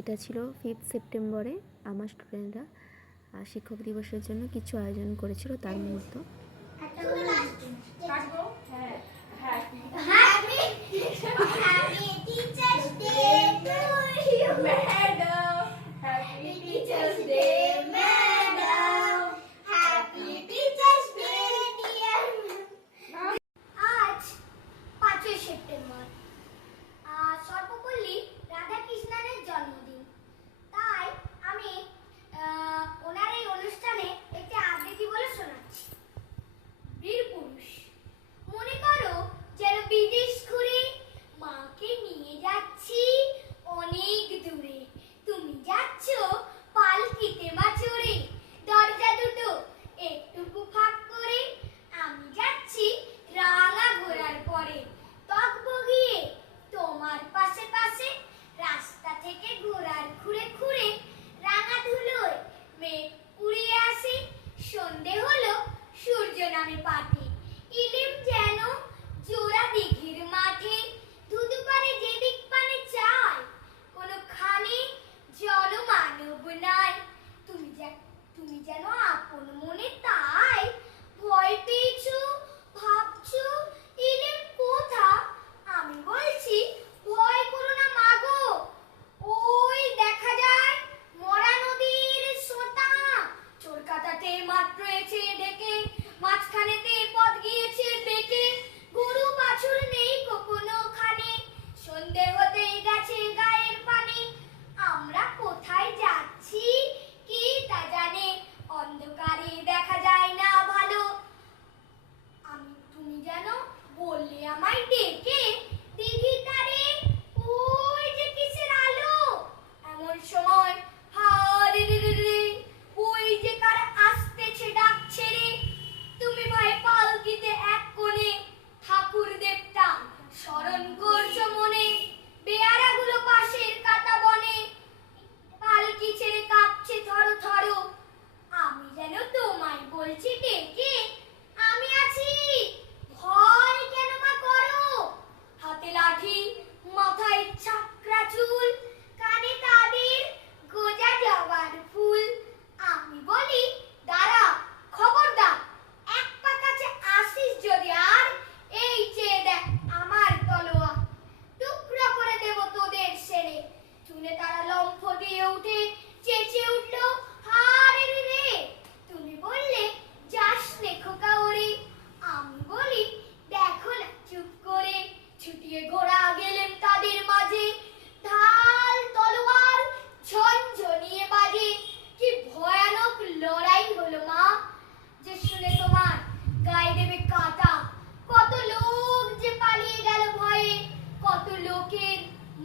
এটা ছিল 5 সেপ্টেম্বরে আমার স্টুডেন্টরা শিক্ষক দিবসের জন্য কিছু আয়োজন করেছিল, তার মধ্যে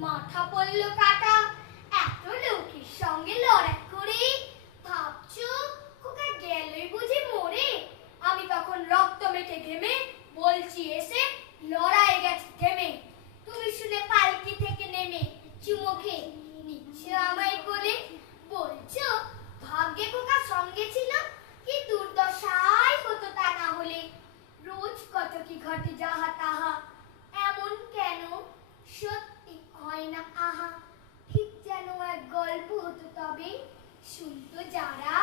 মাথা পড়ল কাটা। এত লোকের সঙ্গে লড়াই করে ভাবছো খোকা গেলই বুঝি মরে। আমি তখন রক্ত মেখে ঘেমে বলছি এসে লড়াই গেছে থেমে। তুমি শুনে পালকি থেকে নেমে চুমো খেয়ে নিচ্ছ আমায় কোলে, বলছো ভাগ্যে খোকা সঙ্গে ছিল, কি দুর্দশাই হতো তা না হলে। রোজ কত কি ঘটে যাহা তাহা, এমন কেন সত্যি হয় না আহা। ঠিক যেন এক গল্প হতো তবে, শুনতো যারা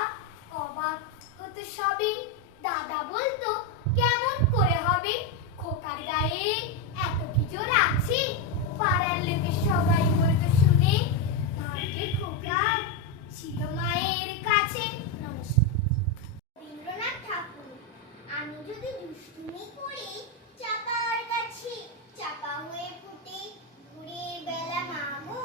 অবাক হতো সবে। দাদা বলতো কেমন করে হবে, খোকার গায়ে এত কি জোর আছে। পাড়ার লোকের সবাই বলতো শুনে, ভাগ্যে খোকা ছিল মায়ের কাছে। রবীন্দ্রনাথ ঠাকুর। আমি যদি দুষ্টুমি করি চাপার কাছে, চাপা হয়ে ফুটে ঘুরে বেলা মাগো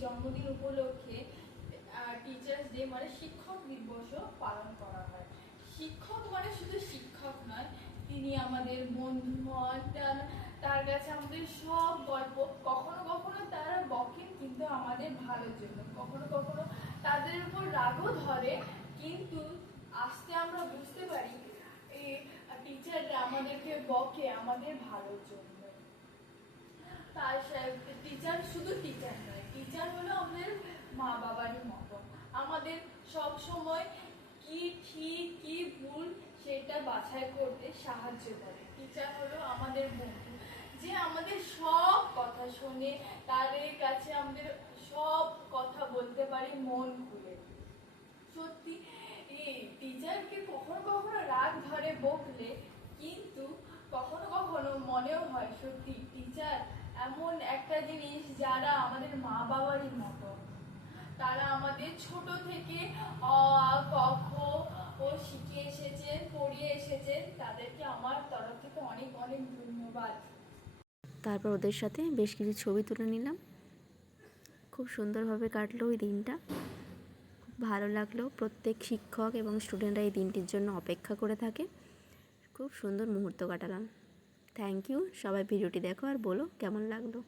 জন্মদিন উপলক্ষে টিচার্স ডে মানে শিক্ষক দিবসও পালন করা হয়। শিক্ষক মানে শুধু শিক্ষক নয়, তিনি আমাদের বন্ধু হন। তার কাছে আমাদের সব গল্প, কখনো কখনো তারা বকেন কিন্তু আমাদের ভালোর জন্য, কখনো কখনো তাদের উপর রাগও ধরে, কিন্তু আস্তে আমরা বুঝতে পারি এই টিচাররা আমাদেরকে বকে আমাদের ভালোর জন্য। তার টিচার শুধু টিচার নয়, টিচার হলো আমাদের মা বাবারই মতো, আমাদের সব সময় কি ঠিক কি ভুল সেটা বাছাই করতে সাহায্য করে। টিচার হলো আমাদের বন্ধু, যে আমাদের সব কথা শোনে, তাদের কাছে আমাদের সব কথা বলতে পারি মন খুলে। সত্যি এই টিচারকে কখনো কখনো রাগ ধরে বকলে, কিন্তু কখনো কখনো মনেও হয় সত্যি টিচার এমন একটা জিনিস যারা আমাদের মা বাবারই মতো। তারা আমাদের ছোট থেকে অ আ ক খ ও শিখে এসেছেন, পড়িয়ে এসেছেন, তাদেরকে আমার তরফ থেকে অনেক অনেক ধন্যবাদ। তারপর ওদের সাথে বেশ কিছু ছবি তুলে নিলাম। খুব সুন্দরভাবে কাটলো ওই দিনটা, খুব ভালো লাগলো। প্রত্যেক শিক্ষক এবং স্টুডেন্টরা এই দিনটির জন্য অপেক্ষা করে থাকে। খুব সুন্দর মুহূর্ত কাটালাম। Thank you. সবাই ভিডিওটি দেখো আর বলো কেমন লাগলো।